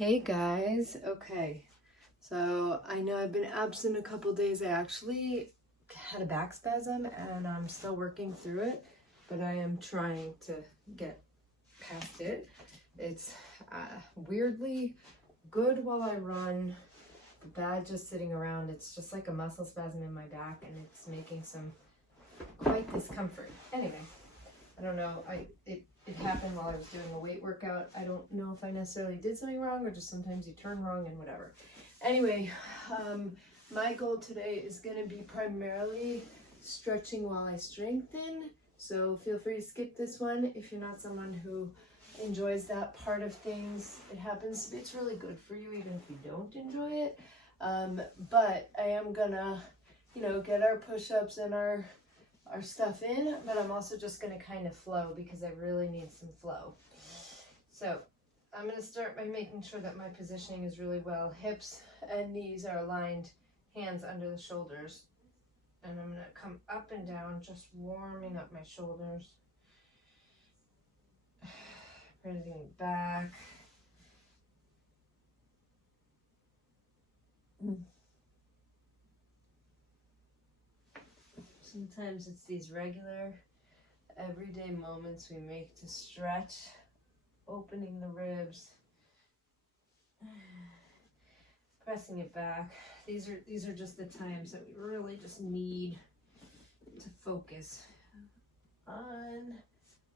Hey guys, okay, so I know I've been absent a couple days. I actually had a back spasm and I'm still working through it, but I am trying to get past it. It's weirdly good while I run, bad just sitting around. It's just like a muscle spasm in my back and it's making some quite discomfort. Anyway, I don't know, it happened while I was doing a weight workout. I don't know if I necessarily did something wrong or just sometimes you turn wrong and whatever. Anyway, my goal today is going to be primarily stretching while I strengthen. So feel free to skip this one if you're not someone who enjoys that part of things. It happens, it's really good for you even if you don't enjoy it. But I am gonna, get our push-ups and our stuff in, but I'm also just going to kind of flow because I really need some flow. So I'm going to start by making sure that my positioning is really well. Hips and knees are aligned, hands under the shoulders. And I'm going to come up and down, just warming up my shoulders. Breathing back. Sometimes it's these regular, everyday moments we make to stretch, opening the ribs, pressing it back. These are just the times that we really just need to focus on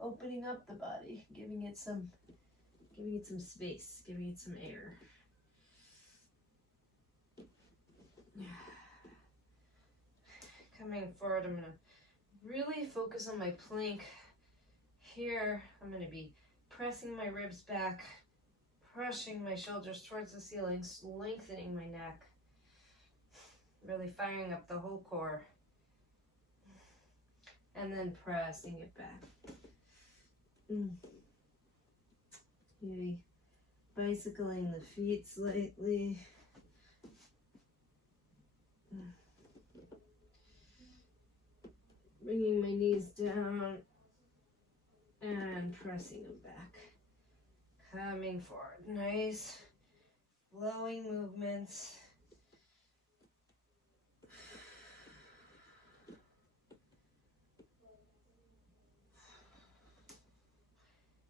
opening up the body, giving it some space, giving it some air. Coming forward, I'm going to really focus on my plank. Here, I'm going to be pressing my ribs back, pushing my shoulders towards the ceiling, lengthening my neck, really firing up the whole core, and then pressing it back. Maybe bicycling the feet slightly. Bringing my knees down and pressing them back. Coming forward. Nice flowing movements.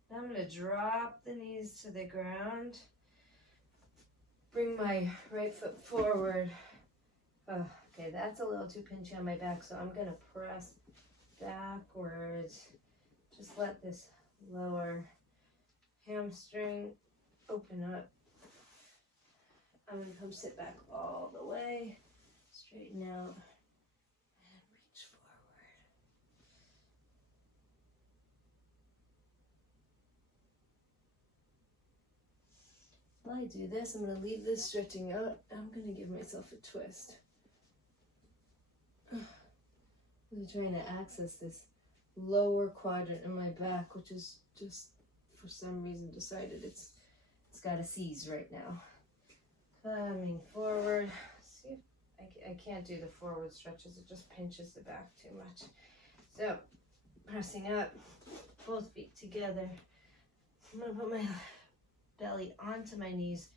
Now I'm going to drop the knees to the ground. Bring my right foot forward. Oh, okay, that's a little too pinchy on my back, so I'm going to press backwards. Just let this lower hamstring open up. I'm going to come sit back all the way, straighten out, and reach forward. While I do this, I'm going to leave this stretching out. I'm going to give myself a twist. I'm trying to access this lower quadrant in my back, which is just for some reason decided it's got a seize right now. Coming forward. See if I can't do the forward stretches, it just pinches the back too much. So pressing up, both feet together. I'm going to put my belly onto my knees,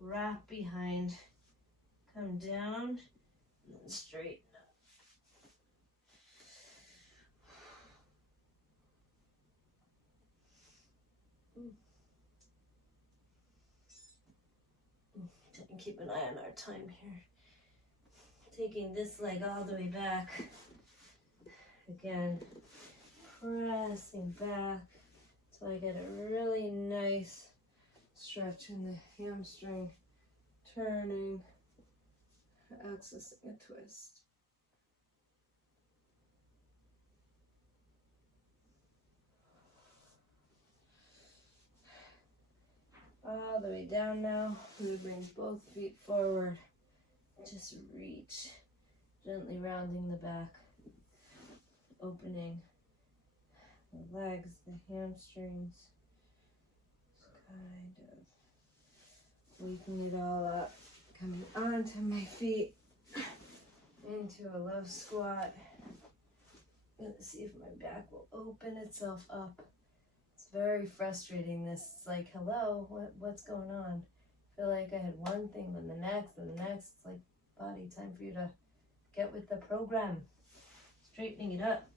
wrap behind, come down, and then straighten up. And keep an eye on our time here. Taking this leg all the way back. Again, pressing back until I get a really nice stretch in the hamstring, turning, accessing a twist. All the way down now. I'm going to bring both feet forward. Just reach, gently rounding the back, opening the legs, the hamstrings. Just kind of waking it all up. Coming onto my feet, into a low squat. I'm going to see if my back will open itself up. It's very frustrating. This, it's like, hello, what's going on? feel like I had one thing, then the next, and the next. It's like, body, time for you to get with the program. Straightening it up.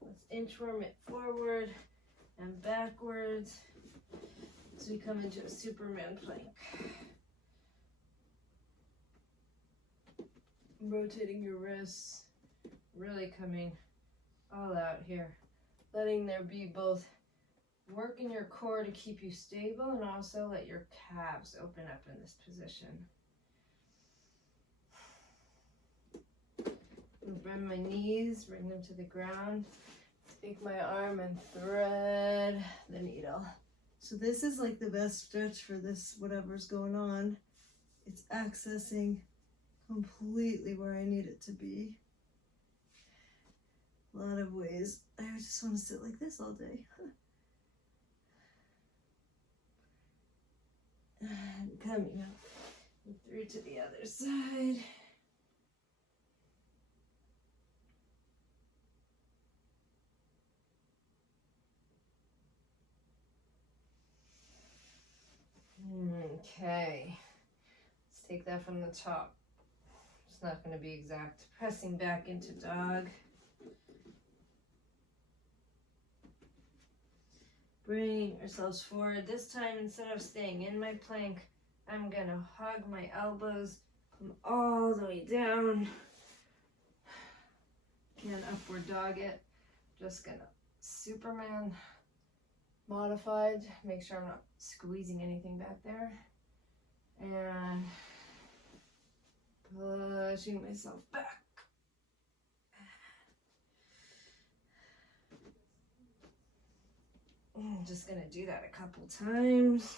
Let's inchworm it forward and backwards as we come into a Superman plank. Rotating your wrists, really coming all out here. Letting there be both work in your core to keep you stable and also let your calves open up in this position. Bend my knees, bring them to the ground. Take my arm and thread the needle. So this is like the best stretch for this, whatever's going on. It's accessing completely where I need it to be. A lot of ways. I just want to sit like this all day. And coming up through to the other side. Okay, let's take that from the top. It's not going to be exact. Pressing back into dog. Bring ourselves forward. This time, instead of staying in my plank, I'm going to hug my elbows, come all the way down. Can't upward dog it. Just going to Superman modified. Make sure I'm not squeezing anything back there. And pushing myself back. I'm just going to do that a couple times.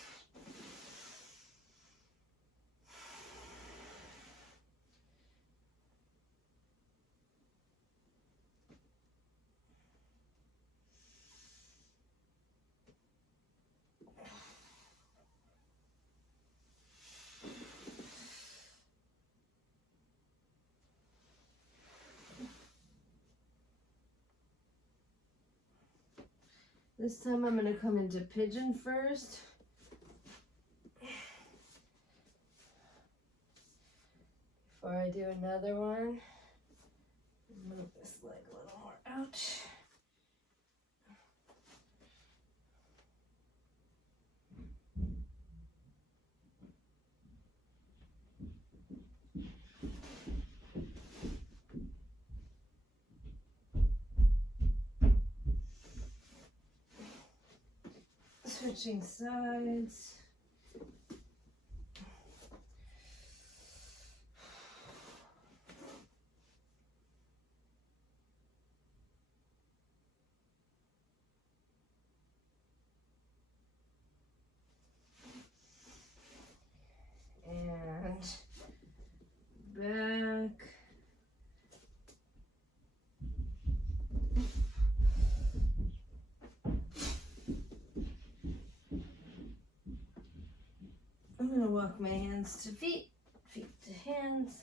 This time I'm going to come into pigeon first. Before I do another one, move this leg a little more out. Switching sides. And back. I'm going to walk my hands to feet, feet to hands,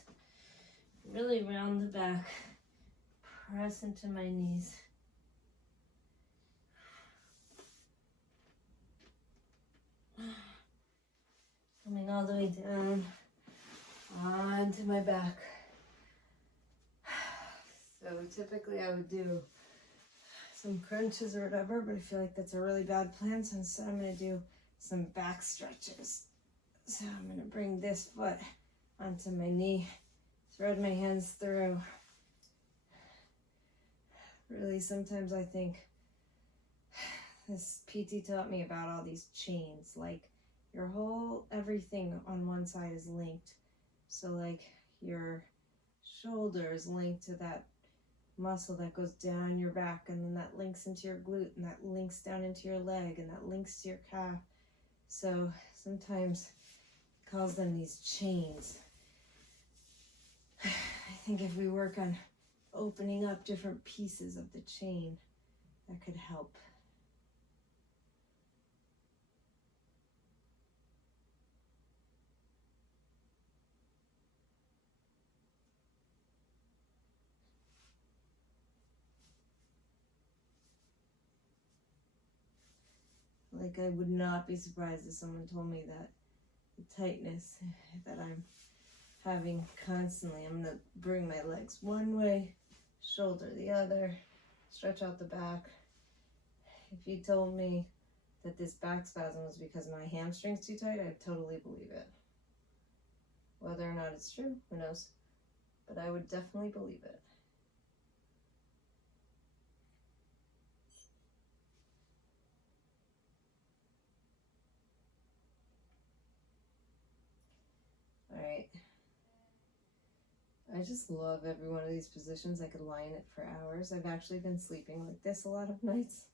really round the back, press into my knees. Coming all the way down onto my back. So typically I would do some crunches or whatever, but I feel like that's a really bad plan, so instead I'm going to do some back stretches. So I'm going to bring this foot onto my knee, thread my hands through. Really, sometimes I think this PT taught me about all these chains, like your whole everything on one side is linked. So like your shoulder is linked to that muscle that goes down your back, and then that links into your glute, and that links down into your leg, and that links to your calf. So sometimes it calls them these chains. I think if we work on opening up different pieces of the chain, that could help. Like, I would not be surprised if someone told me that the tightness that I'm having constantly, I'm gonna bring my legs one way, shoulder the other, stretch out the back. If you told me that this back spasm was because my hamstring's too tight, I'd totally believe it. Whether or not it's true, who knows? But I would definitely believe it. All right. I just love every one of these positions. I could lie in it for hours. I've actually been sleeping like this a lot of nights.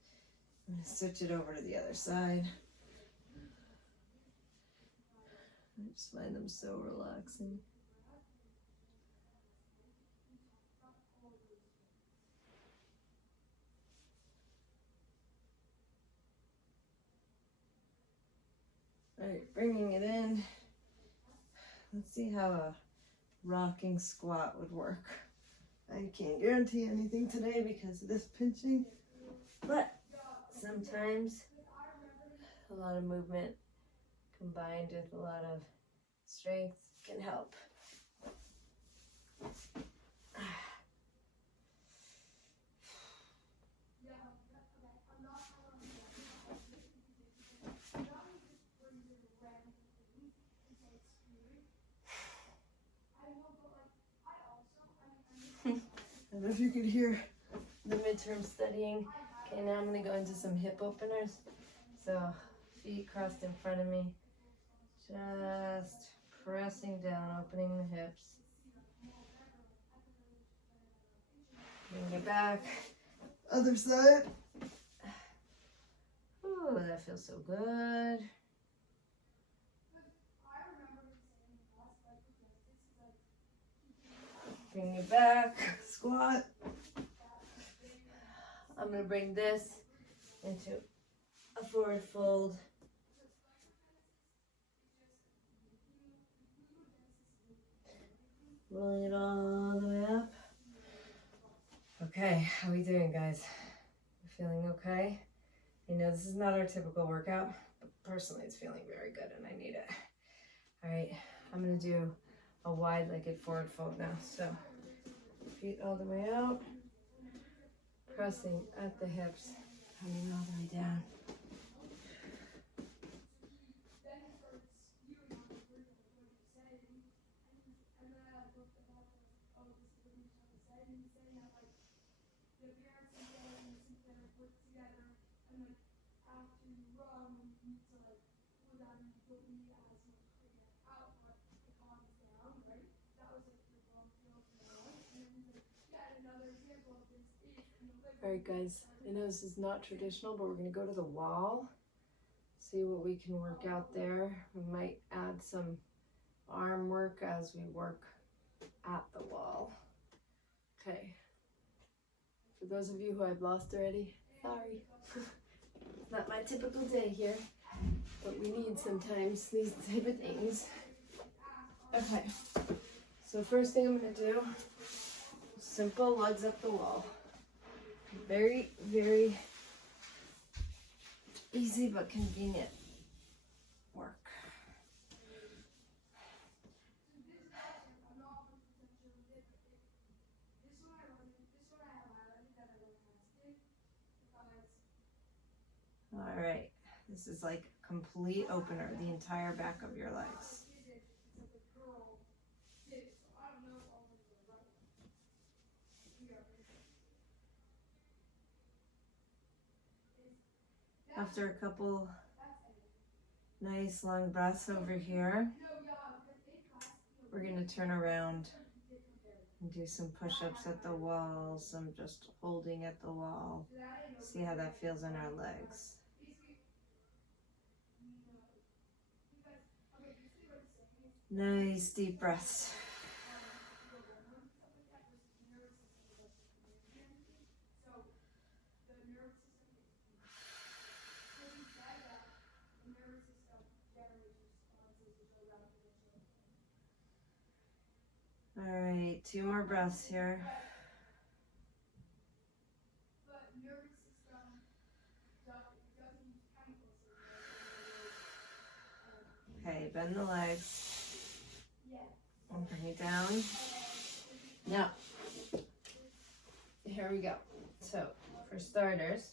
I'm gonna switch it over to the other side. I just find them so relaxing. All right, bringing it in. Let's see how a rocking squat would work. I can't guarantee anything today because of this pinching, but sometimes a lot of movement combined with a lot of strength can help. I don't know if you could hear the midterm studying. Okay, now I'm going to go into some hip openers. So, feet crossed in front of me. Just pressing down, opening the hips. Bring it back. Other side. Ooh, that feels so good. Bring it back. Squat. I'm going to bring this into a forward fold. Rolling it all the way up. Okay, how are we doing, guys? You feeling okay? I know this is not our typical workout, but personally it's feeling very good and I need it. All right, I'm gonna do a wide-legged forward fold now. So feet all the way out, pressing at the hips, coming all the way down. All right, guys, I know this is not traditional, but we're gonna go to the wall, see what we can work out there. We might add some arm work as we work at the wall. Okay, for those of you who I've lost already, sorry. It's not my typical day here, but we need sometimes these type of things. Okay, so first thing I'm gonna do, simple legs up the wall. Very, very easy but convenient work. All right, this is like complete opener, the entire back of your legs. After a couple nice long breaths over here, we're going to turn around and do some push-ups at the wall, some just holding at the wall. See how that feels in our legs. Nice deep breaths. All right, 2 more breaths here. Okay, bend the legs and bring it down. Now, here we go. So, for starters,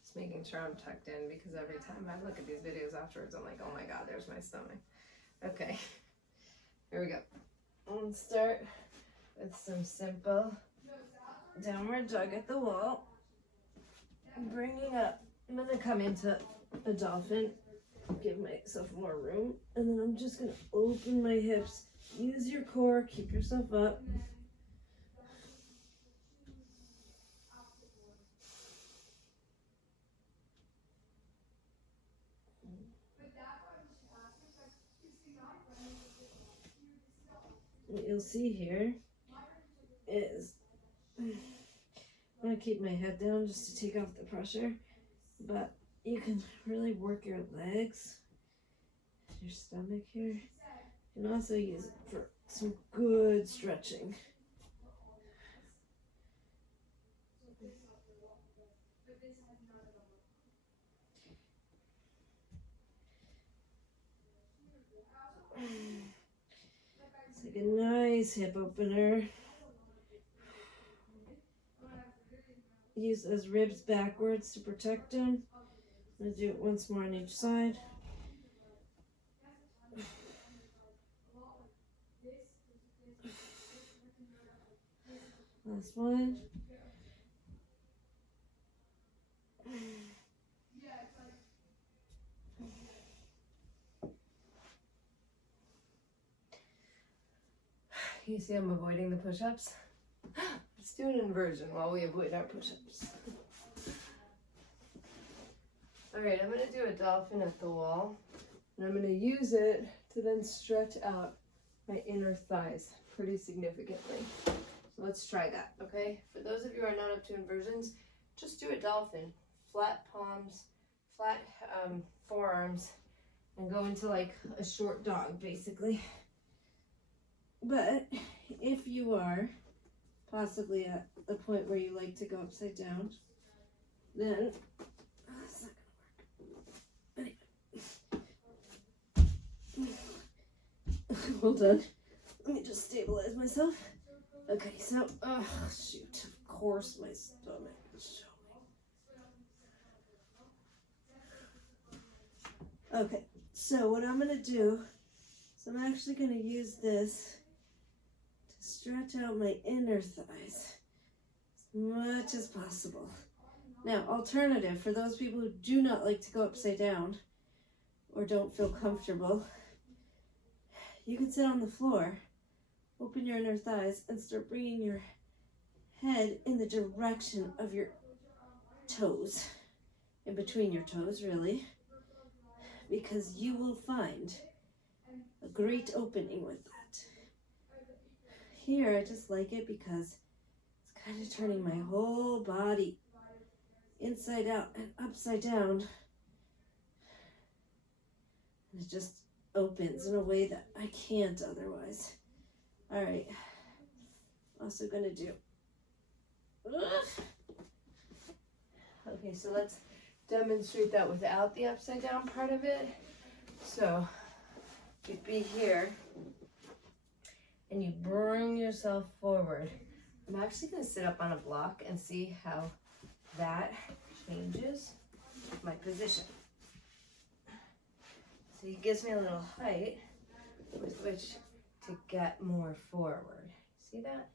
just making sure I'm tucked in because every time I look at these videos afterwards, I'm like, oh my God, there's my stomach. Okay, here we go. Let's start with some simple downward dog at the wall. Bringing up, I'm gonna come into a dolphin, give myself more room, and then I'm just gonna open my hips. Use your core, keep yourself up. What you'll see here is I'm gonna keep my head down just to take off the pressure, but you can really work your legs, your stomach here. You can also use it for some good stretching. It's like a nice hip opener. Use those ribs backwards to protect them. I'm going to do it once more on each side. Last one. You see I'm avoiding the push-ups? Let's do an inversion while we avoid our push-ups. Alright, I'm going to do a dolphin at the wall. And I'm going to use it to then stretch out my inner thighs pretty significantly. So let's try that, okay? For those of you who are not up to inversions, just do a dolphin. Flat palms, flat forearms, and go into like a short dog, basically. But if you are possibly at the point where you like to go upside down, then that's not gonna work. Hold on. Let me just stabilize myself. Okay, so, oh shoot, of course my stomach is showing. Okay, so what I'm gonna do is I'm actually gonna use this to stretch out my inner thighs as much as possible. Now, alternative, for those people who do not like to go upside down or don't feel comfortable, you can sit on the floor, open your inner thighs, and start bringing your head in the direction of your toes, in between your toes, really, because you will find a great opening with that. Here, I just like it because it's kind of turning my whole body inside out and upside down. And it just opens in a way that I can't otherwise. All right, also gonna do. Okay, so let's demonstrate that without the upside down part of it. So you'd be here and you bring yourself forward. I'm actually gonna sit up on a block and see how that changes my position. So it gives me a little height with which to get more forward. See that?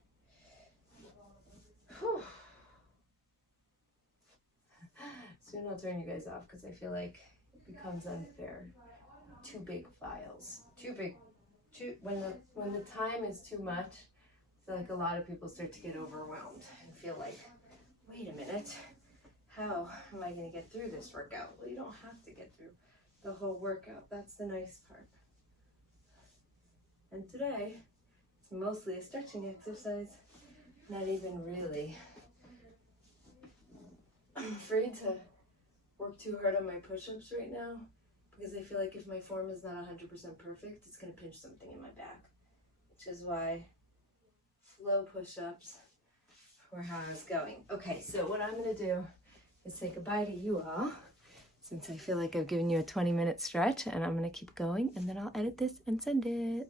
Whew. Soon I'll turn you guys off because I feel like it becomes unfair. Too big files. Too big. When the time is too much, I feel like a lot of people start to get overwhelmed and feel like, wait a minute, how am I going to get through this workout? Well, you don't have to get through the whole workout. That's the nice part. And today, it's mostly a stretching exercise, not even really. I'm afraid to work too hard on my push-ups right now because I feel like if my form is not 100% perfect, it's going to pinch something in my back, which is why flow push-ups were how I was going. Okay, so what I'm going to do is say goodbye to you all, since I feel like I've given you a 20-minute stretch, and I'm gonna keep going, and then I'll edit this and send it.